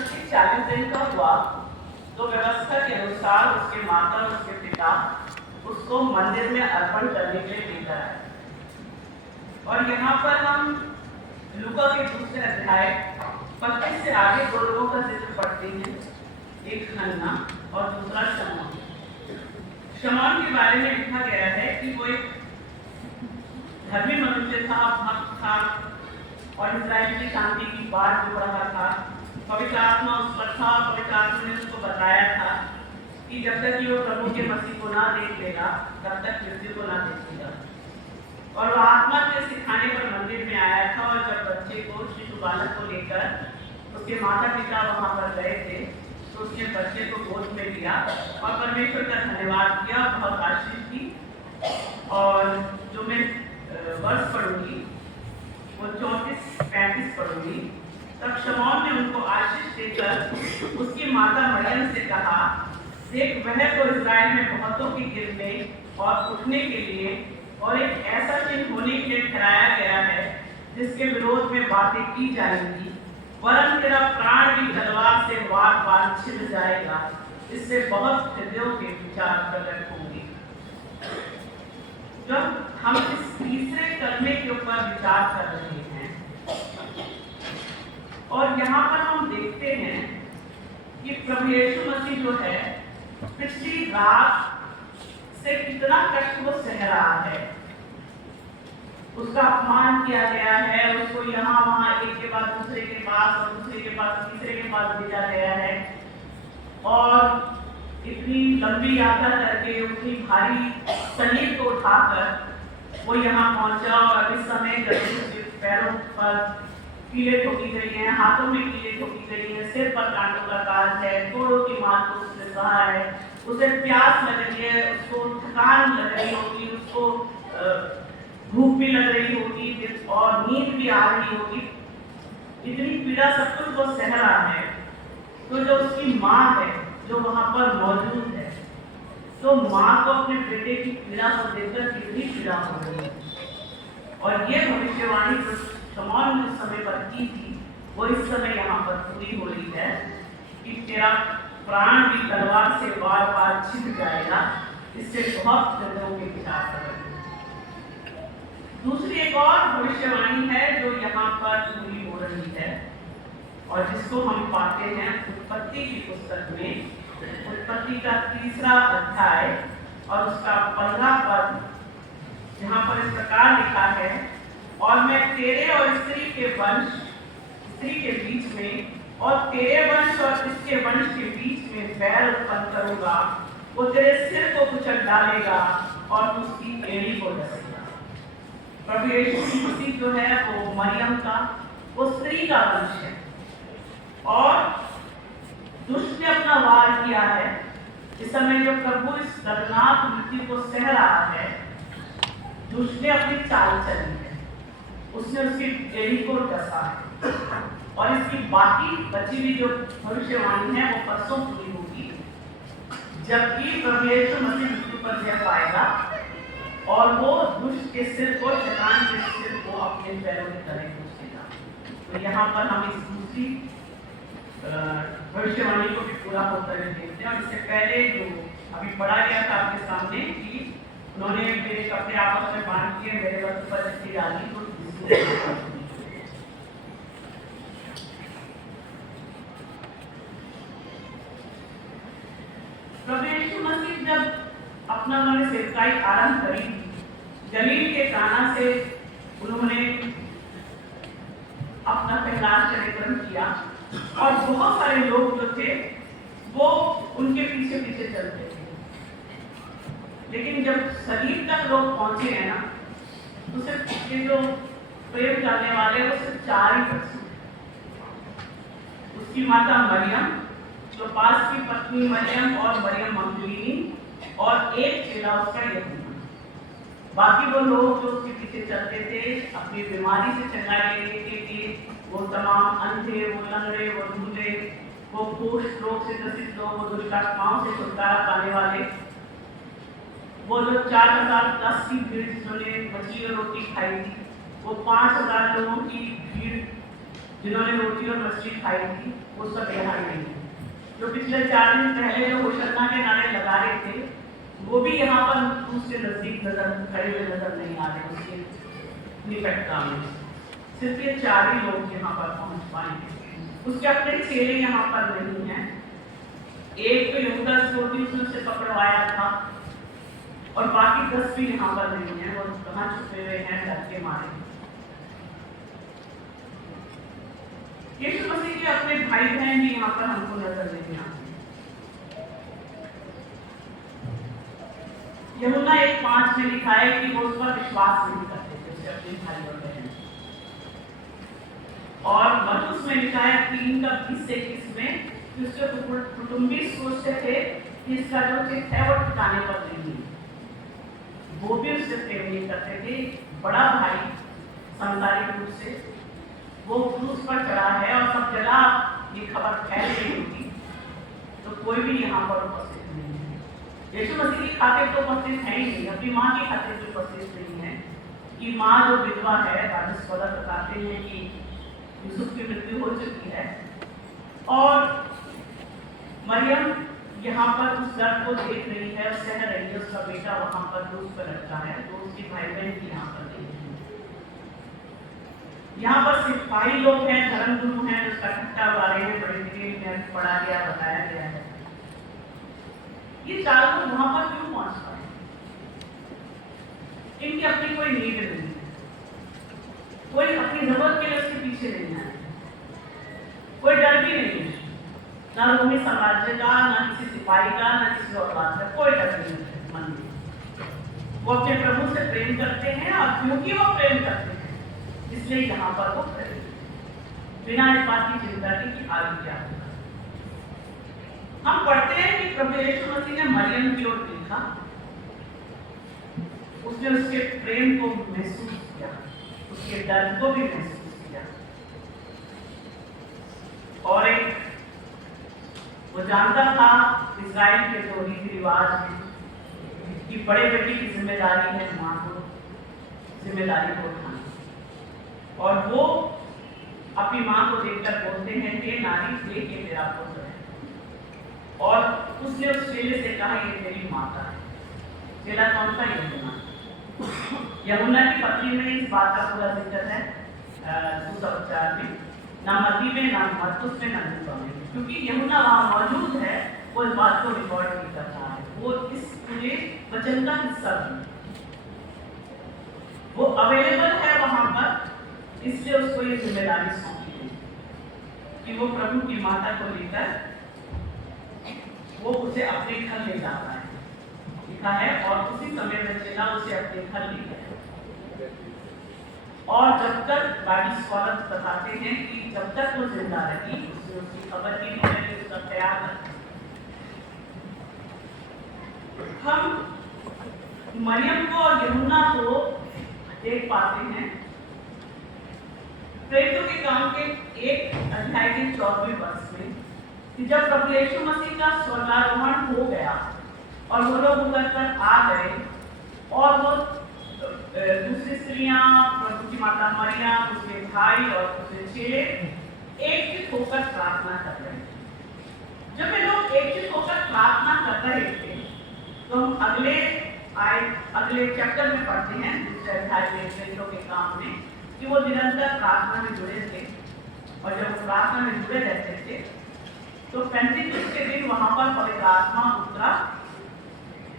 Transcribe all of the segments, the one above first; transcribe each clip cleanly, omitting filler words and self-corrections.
मसीह 40 दिन का हुआ तो व्यवस्था के अनुसार उसके माता और उसके पिता उसको मंदिर में अर्पण करने के लिए लेकर आए। और यहाँ पर हम लूका के दूसरे अध्याय 25 से आगे दो लोगों का जिक्र पढ़ते हैं, एक हन्ना और दूसरा शमौन। शमौन के बारे में लिखा गया है कि वो एक धर्मी मनुष्य था, भक्त था और इस्राएल की शांति की बात जो रहा था। पवित्र आत्मा उस पर था, पवित्र आत्मा ने उसको बताया था कि जब तक कि वो प्रभु के मसीह को ना देख लेगा तब तक मृत्यु को ना देखेगा। और वह आत्मा के सिखाने पर मंदिर में आया था और जब बच्चे को, शिशु बालक को लेकर उसके माता पिता वहां पर गए थे तो उसने बच्चे को गोद में लिया और परमेश्वर का धन्यवाद किया, बहुत आशीष दी। और जो मैं वर्ष पढ़ूंगी वो 34-35 पढ़ूंगी। तब शमौन ने उनको आशीष देकर उसकी माता मरियम से कहा, देख वह तो इस्राएल में बहुतों के गिरने और उठने के लिए और एक ऐसा चिन्ह होने के लिए ठहराया गया है जिसके विरोध में बातें की जाएंगी, वरन तेरा प्राण भी तलवार से वार वार छिद जाएगा, इससे बहुत हृदयों के विचार प्रकट होंगे। जब हम इस तीसरे कलमे के ऊपर विचार कर रहे हैं और यहाँ पर हम देखते हैं कि प्रभु यीशु मसीह जो है पिछली रात से कितना कष्ट वो सह रहा है। उसका अपमान किया गया है, उसको यहाँ वहाँ एक के बाद दूसरे के पास और दूसरे के पास तीसरे के पास भेजा गया है और इतनी लंबी यात्रा करके उतनी भारी शरीर को उठाकर वो यहाँ पहुंचा। और अभी समय जब उसके पैरों पर कीड़े ठोकी गई हैं, हाथों में कीड़े ठोकी गई हैं, सिर पर कांटों का ताज है, घोड़ों की मार को उसने सहा है, उसे प्यास लग रही है, उसको थकान लग रही होगी, उसको भूख भी लग रही होगी और नींद भी आ रही होगी। इतनी पीड़ा सब कुछ वो सह रहा है। तो जो उसकी माँ है जो वहां पर मौजूद है, तो माँ को अपने बेटे की पीड़ा को देखकर कितनी पीड़ा हो रही है। और ये भविष्यवाणी जो शमौन ने उस समय पर की थी वो इस समय यहाँ पर पूरी हो रही है कि तेरा प्राण भी तलवार से बार बार छिद जाएगा, इससे बहुत हृदयों के विचार करेंगे। दूसरी एक और भविष्यवाणी है जो यहाँ पर पूरी हो रही है और जिसको हम पाते हैं उत्पत्ति की पुस्तक में, उत्पत्ति का 3रा अध्याय और उसका 15 पद, जहाँ पर इस प्रकार लिखा है, और मैं तेरे और स्त्री के बीच में और तेरे वंश और इसके वंश के बीच में बैर उत्पन्न करूंगा, वो तेरे सिर को कुचल डालेगा और उसकी एड़ी को डसेगा। प्रभु यीशु मसीह जो है वो मरियम का, वो स्त्री का वंश है और दुष्ट ने अपना वार किया है। इस समय जो प्रभु इस दर्दनाक मृत्यु को सह रहा है, दुष्ट ने अपनी चाल चली है, उसने उसकी एड़ी को डसा है। और इसकी बाकी बची हुई जो भविष्यवाणी है वो परसों पूरी होगी, जबकि प्रभु यीशु मसीह मृत्यु पर जय पाएगा और वो दुष्ट के सिर को, शैतान के सिर को अपने पैरों में तले ठूसेगा। तो यहाँ पर हम इस दूसरी भविष्यवाणी को भी पूरा होता हुए देखते हैं। और इससे पहले जो अभी पढ़ा गया था आपके सामने कि उन्होंने मेरे कपड़े आपस में बांध के मेरे वस्त्र पर चिट्ठी डाली, तो प्रभु यीशु मसीह जब अपना उन्होंने सेवकाई आरंभ करी, गलील के काना से उन्होंने अपना पहला कार्यक्रम किया और बहुत सारे लोग जो थे वो उनके पीछे पीछे चलते थे। लेकिन जब शरीर तक लोग पहुंचे हैं ना, तो सिर्फ ये जो प्रेम करने वाले वो सिर्फ 4 ही बचे। उसकी माता मरियम, तो पास की पत्नी मरियम और मरियम मगदलीनी और एक चेला उसका यूहन्ना। बाकी वो लोग जो उसके पीछे चलते थे अपनी बीमारी से चंगाई लेने के लिए, वो तमाम अंधे, वो लंगड़े, वो धुंधले, वो कुष्ठ रोग से ग्रसित लोग, वो दुष्ट आत्माओं से छुटकारा पाने वाले, वो जो 4010 की भीड़ जिन्होंने मछली और रोटी खाई थी, वो 5000 लोगों की भीड़ जिन्होंने रोटी और मछली खाई थी वो सब यहाँ नहीं है। जो पिछले 4 दिन पहले जो होशन्ना के नारे लगा रहे थे वो भी यहाँ पर क्रूस के नजदीक नजर खड़े हुए नजर नहीं आ रहे उसके निकटता में। सिर्फ ये 4 ही लोग यहाँ पर पहुँच पाएंगे। उसके अपने चेले यहाँ पर नहीं है। एक तो यहूदा इस्करियोती उसने उसे पकड़वाया था और बाकी 10 भी यहाँ पर नहीं है। वो कहाँ छुपे हुए हैं डर के मारे। यीशु मसीह के अपने भाई बहन भी यहाँ पर हमको नजर नहीं आते। यूहन्ना 1:5 में लिखा है कि वो उस पर विश्वास नहीं करते थे उसके अपने भाई और बहन। और मरकुस में लिखा है 3:20-21 में कि उसके कुटुंबी सोचते थे कि इसका जो चित्त है वो ठिकाने पर नहीं है। वो भी उससे प्रेम नहीं करते थे। बड़ा भाई सांसारिक रूप से वो क्रूस पर चढ़ा है और सब जगह ये खबर फैल गई होगी तो कोई भी यहाँ पर उपस्थित नहीं है। यीशु मसीह की खातिर तो उपस्थित है ही नहीं, अपनी माँ की खातिर तो उपस्थित नहीं है कि माँ जो विधवा है। राजस्वला बताते हैं कि यूसुफ की मृत्यु हो चुकी है और मरियम यहाँ पर उस दर्द को देख रही है, सह रही है। उसका बेटा वहाँ पर क्रूस पर लटका है तो उसके भाई बहन भी यहाँ पर नहीं है। यहाँ पर सिपाही लोग हैं, धर्म गुरु हैं, उसका ठट्टा उड़ा रहे हैं, बड़े डिटेल में पढ़ा गया बताया गया है। ये 4 लोग वहां पर क्यों पहुंच पाए? इनकी अपनी कोई नीड नहीं है, कोई अपनी जरूरत के लिए उसके पीछे नहीं है, कोई डर भी नहीं है, ना रोमी साम्राज्य का, ना किसी सिपाही का, ना किसी और बात का, कोई डर नहीं है मन में। वो अपने प्रभु से प्रेम करते हैं और क्योंकि वो प्रेम करते हैं इसलिए यहाँ पर वो खड़े बिना इस बात की चिंता की कि आगे क्या होगा। हम पढ़ते हैं कि प्रभु यीशु मसीह ने मरियम की ओर देखा, उसने उसके प्रेम को महसूस किया, उसके दर्द को भी महसूस किया और एक वो जानता था इस्राएल के जो रीति रिवाज हैं कि बड़े बेटी की जिम्मेदारी है माँ को जिम्मेदारी को उठाना। और वो अपनी माँ को देखकर बोलते हैं कि नारी देख ये तेरा पुत्र है। और उसने उस चेले से कहा ये तेरी माता है। चेला कौन सा? यूहन्ना की पत्री में इस बात का पूरा जिक्र है सुसमाचार में, ना मत्ती में, ना मरकुस में, ना लूका में, क्योंकि यूहन्ना वहाँ मौजूद है। वो इस बात को रिकॉर्ड नहीं कर रहा है, वो इस पूरे वचन का हिस्सा है, वो अवेलेबल है वहां पर। इसलिए उसको ये जिम्मेदारी सौंपी गई कि वो प्रभु की माता को लेकर वो उसे अपने घर ले जाता है। लिखा है और उसी समय में चला उसे अपने घर ले गया। और जब तक बाइबल स्कॉलर्स बताते हैं कि जब तक वो जिंदा रही उसे उसकी खबर की नहीं लगी, उसका ख्याल रखा। हम मरियम को और यूहन्ना को देख पाते हैं प्रेरितों के काम के 1 अध्याय के 14वें वर्ष में कि जब प्रभु यीशु मसीह का स्वर्गारोहण हो गया और वो लोग उतर कर आ गए और वो दूसरी स्त्रियां, प्रभु की माता मरियम, उसके भाई और उसके चेले एकजुट होकर प्रार्थना कर रहे थे। जब ये लोग एकजुट होकर प्रार्थना कर रहे थे तो हम अगले चैप्टर में पढ़ते हैं, दूसरे अध्याय में प्रेरितों के काम में, कि वो निरंतर प्रार्थना में जुड़े थे। और जब वो प्रार्थना में जुड़े रहते थे तो पेंटिकुस्त के दिन वहां पर पवित्र आत्मा उतरा।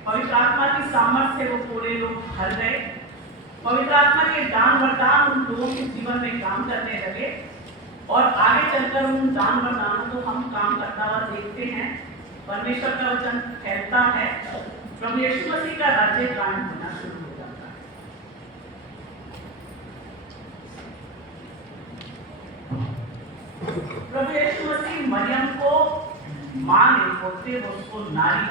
पवित्र आत्मा की सामर्थ्य से वो पूरे लोग भर गए। पवित्र आत्मा के दान वरदान उन लोगों के जीवन में काम करने लगे और आगे चलकर उन दान वरदानों को हम काम करता हुआ देखते हैं। परमेश्वर का वचन फैलता है, प्रभु यीशु मसीह का राज्य कायम होना शुरू हो जाता है। प्रभु यीशु मसीह मरियम को मां नहीं बोलते, वो उसको नारी।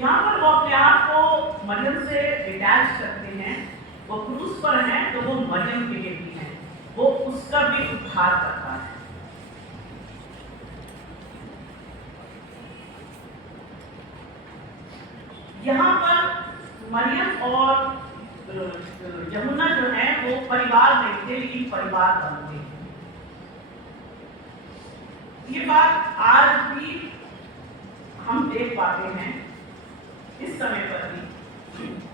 यहाँ पर वो अपने आप को मरियम से डिटैच करते हैं। वो क्रूस पर हैं तो वो मरियम के लिए भी हैं, वो उसका भी उद्धार करता है। यहाँ पर मरियम और यूहन्ना जो है वो परिवार नहीं थे लेकिन परिवार बन गए। ये बात आज भी हम देख पाते हैं इस समय पर भी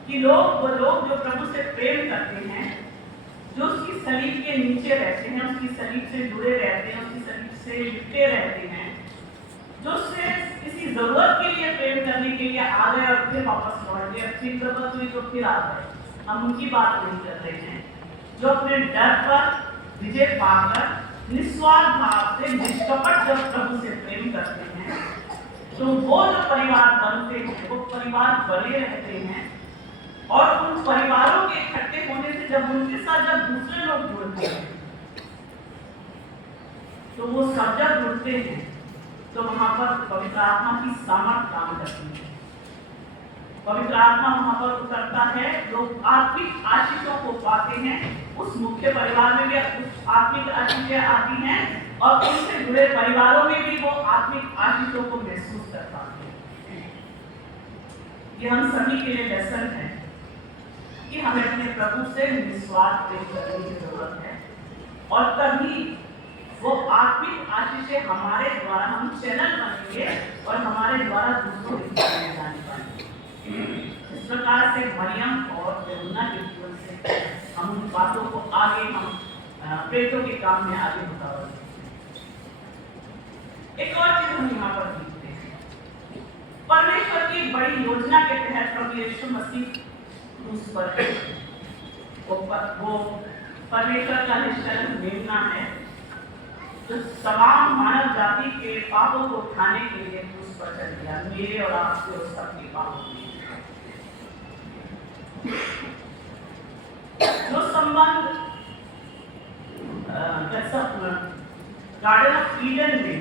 कि वो लोग जो प्रभु से प्रेम करते हैं, जो उसकी सलीब के नीचे रहते हैं, उसकी सलीब से जुड़े रहते हैं, उसकी सलीब से लिपटे रहते हैं, जो उससे किसी जरूरत के लिए प्रेम करने के लिए आ गए और फिर वापस लौट गए, फिर जरूरत हुई तो फिर आ गए, हम उनकी बात नहीं कर रहे हैं। जो अपने डर पर विजय पाकर निस्वार्थ भाव से निष्कपट जब प्रभु से प्रेम करते हैं, तो वो जो परिवार बनते हैं वो परिवार बने रहते हैं। और उन परिवारों के इकट्ठे होने से जब उनके साथ जब दूसरे लोग जुड़ते हैं, तो वो सब जब जुड़ते हैं तो वहां पर पवित्र आत्मा की सामर्थ काम करती है। पवित्र आत्मा वहां पर उतरता है, लोग आत्मिक आशीषों को पाते हैं। उस मुख्य परिवार में भी उस आत्मिक आशीषें आती हैं और उनसे जुड़े परिवारों में भी वो आत्मिक आशीषों को महसूस कर पाते हैं। ये हम सभी के लिए लेसन है कि हमें अपने प्रभु से निस्वार्थ प्रेम करने की जरूरत है, और तभी वो आत्मिक आशीषें हमारे द्वारा हम चैनल बनेंगे और हमारे द्वारा दूसरों के सामने जाने पाएंगे। इस प्रकार से मरियम और यमुना के जीवन से हम उन बातों को आगे हम प्रेतों के काम में आगे बताएंगे। एक और चीज हम यहाँ पर देखते हैं, परमेश्वर की बड़ी योजना के तहत प्रभु यीशु मसीह क्रूस पर वो परमेश्वर का निष्कलंक मेमना है, जो तमाम मानव जाति के पापों को उठाने के लिए क्रूस पर चल गया, मेरे और आपके और सबके पापों के लिए। जो संबंध गार्डन ऑफ ईडन में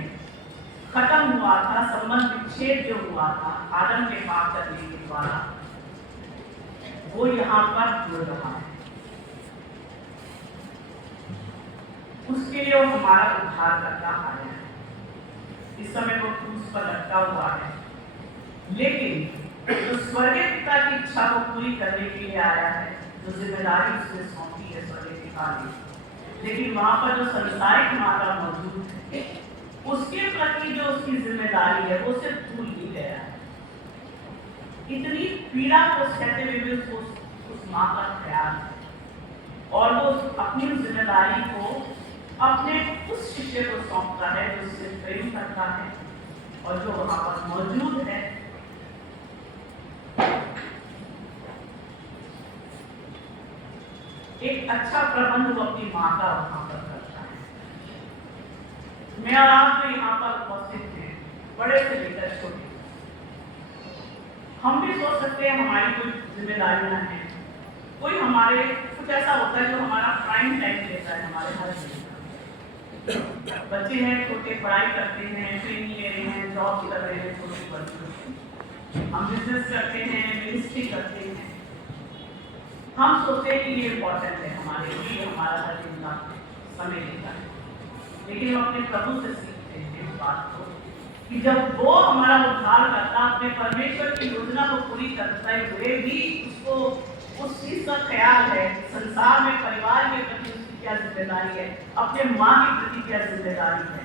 खत्म हुआ था, संबंध विच्छेद जो हुआ था आदम के पाप करने के द्वारा, वो यहाँ पर जुड़ रहा है। उसके लिए वो हमारा उद्धार करता आया है। इस समय वो क्रूस पर लटका हुआ है, लेकिन जो स्वर्गीय पिता की इच्छा को पूरी करने के लिए आया है, जो जिम्मेदारी उसने सौंपी है स्वर्गीय पिता ने, लेकिन वहां पर जो संसारिक माता मौजूद है, उसके प्रति जो उसकी जिम्मेदारी है वो सिर्फ भूल ही गया है। इतनी पीड़ा को सहते हुए भी उसको उस माँ का ख्याल है, और वो अपनी जिम्मेदारी को अपने उस शिष्य को सौंपता है जो उससे प्रेम करता है और जो वहां पर मौजूद है। एक अच्छा प्रबंध वो अपनी माँ का वहां पर करता है। मैं और आप जो यहाँ पर उपस्थित हैं, बड़े से लेकर छोटे, हम भी सोच सकते हैं हमारी कोई जिम्मेदारियां हैं, कोई हमारे कुछ ऐसा होता है जो हमारा प्राइम टाइम लेता है हमारे हर दिन। बच्चे हैं छोटे, पढ़ाई करते हैं, ट्रेनिंग ले रहे हैं, जॉब कर रहे हैं, छोटे बच्चे, हम बिजनेस करते हैं, मिनिस्ट्री करते हैं, हम सोचते हैं कि ये इम्पोर्टेंट है हमारे लिए, हमारा हर दिन का समय लेता है। लेकिन हम अपने प्रभु से सीखते हैं इस बात को कि जब वो हमारा उद्धार करता, अपने परमेश्वर की योजना को पूरी करते हुए भी उसको उस चीज का ख्याल है, संसार में परिवार के प्रति उसकी क्या जिम्मेदारी है, अपने माँ के प्रति क्या जिम्मेदारी है।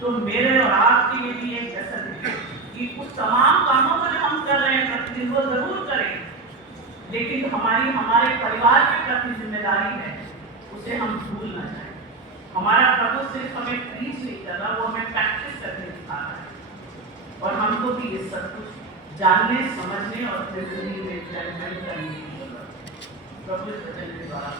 तो मेरे और आपके लिए भी एक लेसन है कि उस तमाम कामों को जो हम कर रहे हैं प्रतिदिन वो जरूर करें, लेकिन हमारे परिवार के प्रति जिम्मेदारी है, उसे हम भूल न जाए। हमारा प्रभु सिर्फ हमें प्रीच नहीं कर रहा, वो हमें प्रैक्टिस करने सिखा रहा है, और हमको भी ये सब कुछ जानने, समझने और जिंदगी में इम्प्लीमेंट करने की जरूरत है। प्रभु इस वचन के द्वारा